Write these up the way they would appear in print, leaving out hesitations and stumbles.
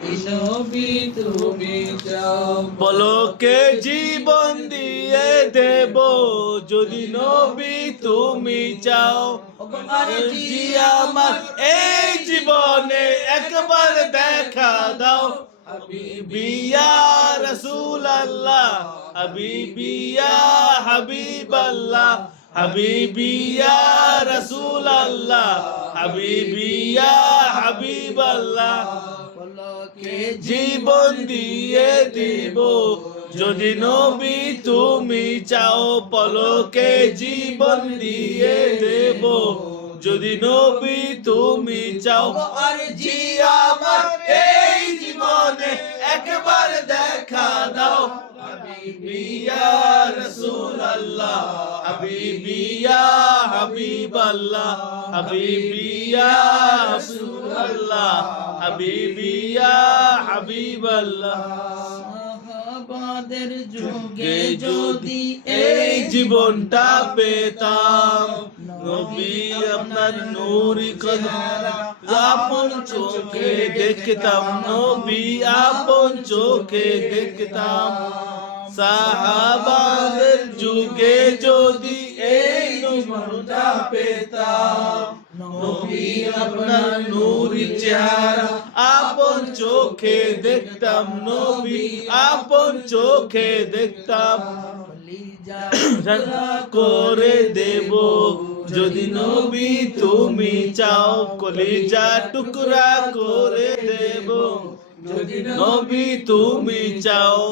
নবী তুমি চাও, পলকে জীবন দিয়ে দেব যদি নবী তুমি চাও। জি আমার এই জীবনে একবার দেখা দাও, হাবিবি ইয়া রাসূলুল্লাহ, হাবিবি ইয়া হাবিবাল্লাহ, হাবিবি ইয়া রাসূলুল্লাহ, হাবিবি ইয়া হাবিবাল্লাহ। পলকে জীবন দিয়ে দিব যদি নবী তুমি চাও, পলকে জীবন দিয়ে দেব যদি নবী তুমি চাও। আর জি আমার এই জীবনে একবার দেখা দাও, হাবিবি ইয়া রাসূলুল্লাহ, হাবিবি ইয়া হাবিবাল্লাহ, হাবিবি ইয়া রাসূলুল্লাহ, হাবিবি ইয়া হাবিবাল্লাহ। সাহাবাদের যুগে কে যদি এই জীবনটা পেতাম, নবী আপনার নূরি কদম আপন চোখে দেখতাম, নবী আপন চোখে দেখতাম। সাহাবাদের যুগে যদি এই জীবনটা পেতাম, নবী আপনার নূরি চেহারা আপন চোখে দেখতাম, নবী আপন চোখে দেখতাম। করে দেব যদি নবী তুমি চাও, কলিজা টুকরা করে দেব যদি নবী তুমি চাও।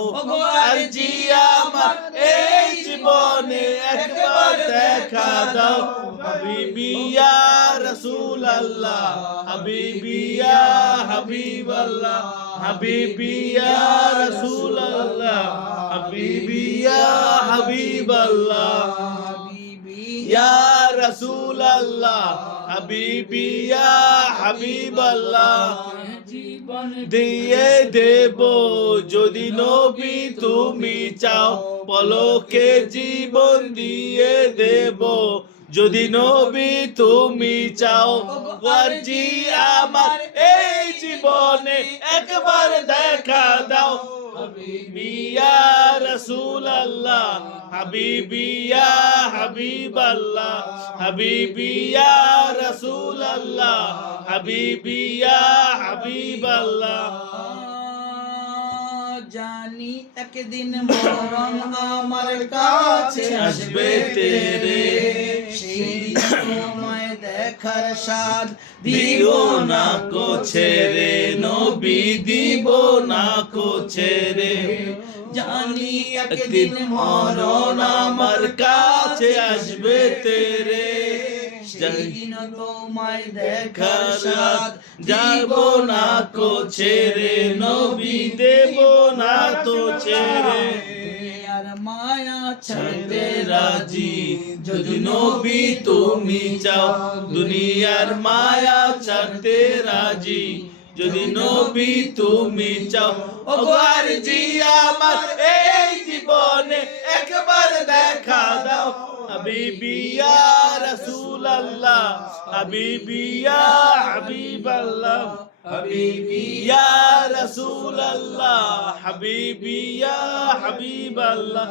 আর জি আমার এই জীবনে একবার দেখা দাও, হাবিবি ইয়া রাসূলুল্লাহ, হাবিবি ইয়া হাবিবাল্লাহ, হাবিবি ইয়া রাসূলুল্লাহ, হাবিবি ইয়া হাবিবাল্লাহ, ইয়া রাসূলুল্লাহ, হাবিবি ইয়া হাবিবাল্লাহ। জীবন দিয়ে দেব যদি নবী তুমি চাও, পলকে জীবন দিয়ে দেব যদি নবী তুমি চাও। আর জি আমার এই জীবনে একবার দেখা দাও, হাবিবি ইয়া রাসূলুল্লাহ, হাবিবি ইয়া হাবিবাল্লাহ, হাবিবি ইয়া রাসূলুল্লাহ, হাবিবি ইয়া হাবিবাল্লাহ। জানি একদিন মরণ আমার কাছে আসবে তেরে, সেই সময় দেখার স্বাদ দিব না কো ছেড়ে, নবী দিব না কো ছেড়ে। জানি একদিন মরণ আমার কাছে আসবে তেরে, সেদিন তোমায় দেখার স্বাদ যাব না কো ছেড়ে, নবী দেব না তো ছেড়ে। আর মায়া ছাড়তে ছাড়তে রাজি যদি নবী তুমি চাও, দুনিয়ার মায়া ছাড়তে রাজি যদি নবী তুমি চাও। ওগো জি আমার এই জীবনে একবার দেখা দাও, হাবিবি ইয়া রাসূলুল্লাহ, হাবিবি ইয়া হাবিবাল্লাহ, হাবিবি ইয়া রাসূলুল্লাহ, হাবিবি ইয়া হাবিবাল্লাহ।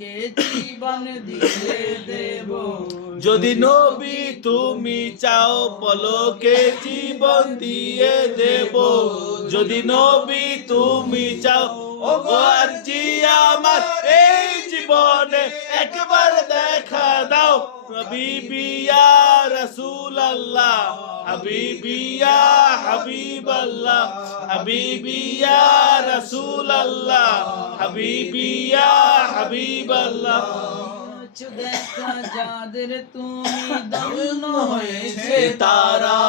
কে জীবন দিয়ে দেব যদি নবী তুমি চাও, পলকে জীবন দিয়ে দেব যদি নবী তুমি চাও। ওগো জি আমার এই জীবনে একবার দেখা দাও, হাবিবি ইয়া রাসূলুল্লাহ, হাবিবি ইয়া হাবিবাল্লাহ, হাবিবি ইয়া রাসূলুল্লাহ, হাবিবি ইয়া হাবিবাল্লাহ। দেখা যাদের তুমি ধন্য হয়েছে তারা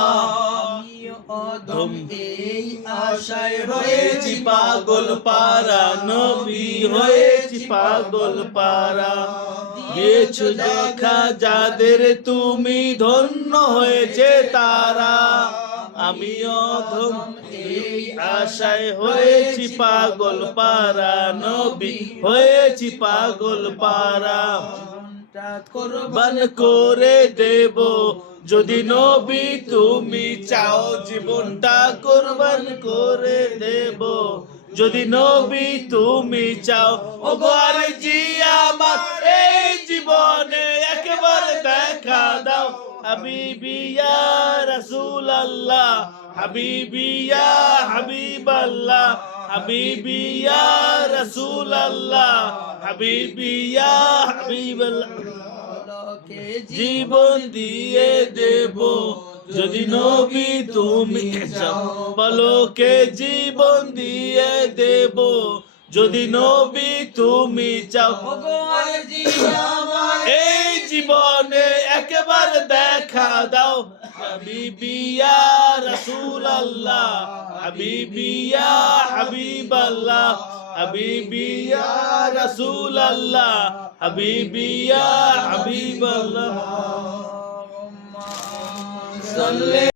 আমিও অধম এই আশায় হয়েছি পাগল পারা, নবী হয়েছি পাগল পারা। দিয়েছো দেখা যাদের তুমি ধন্য হয়েছে তারা, আমি অধম এই আশায় হয়েছি পাগল পারা, নবী হয়েছি পাগল পারা। কোরবান করে দেব যদি নবী তুমি চাও, জীবনটা কোরবান করে দেব দেব যদি নবী তুমি চাও ও গো আরজি আমার এই জীবনে একবার দেখা দাও হাবিবি ইয়া রাসূলুল্লাহ হাবিবি ইয়া হাবিবাল্লাহ হাবিবি ইয়া রাসূলুল্লাহ হাবিবি ইয়া হাবিবাল্লাহ পলকে জীবন দিয়ে দেব যদি নবী তুমি চাও পলকে জীবন দিয়ে দেব যদি নবী তুমি চাও ওগো আরজি আমার এই জীবনে একবার দেখা দাও হাবিবি ইয়া রাসূলুল্লাহ হাবিবি ইয়া হাবিবাল্লাহ হাবিবি ইয়া রাসূলুল্লাহ হাবিবি ইয়া হাবিবাল্লাহ সাল্লি